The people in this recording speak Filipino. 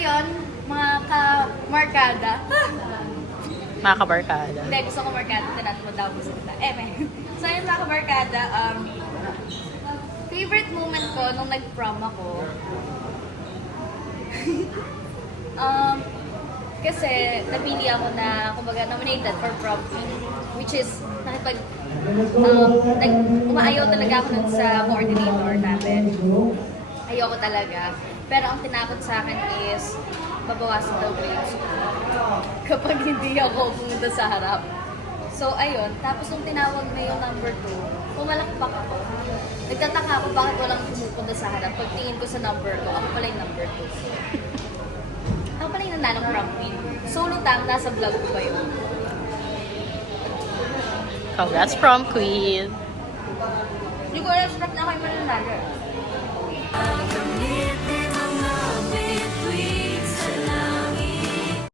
ayun, mga ka-markada. Mga kabarkada. Hindi, gusto ko markada. Tinatamad ako gusto kita. So ayun mga ka-markada, favorite moment ko nung nag-prom ako, kasi napili ako na, kumbaga, nominated for prom queen, which is, umaayaw talaga ako nun sa coordinator namin. Ayoko talaga. Pero ang tinakot sa akin is, babawasan daw grades ko kapag hindi ako pumunta sa harap. So, ayun. Tapos nung tinawag na yung number 2, pumalakpak ako. Nagtataka ako bakit walang pumupunta sa harap. Pagtingin ko sa number ko, ako pala yung number 2. Ako pala yung nananong prom queen. Solo time, nasa vlog ko ba yun? Congrats prom queen! Hindi ko expect na ako yung mananalo.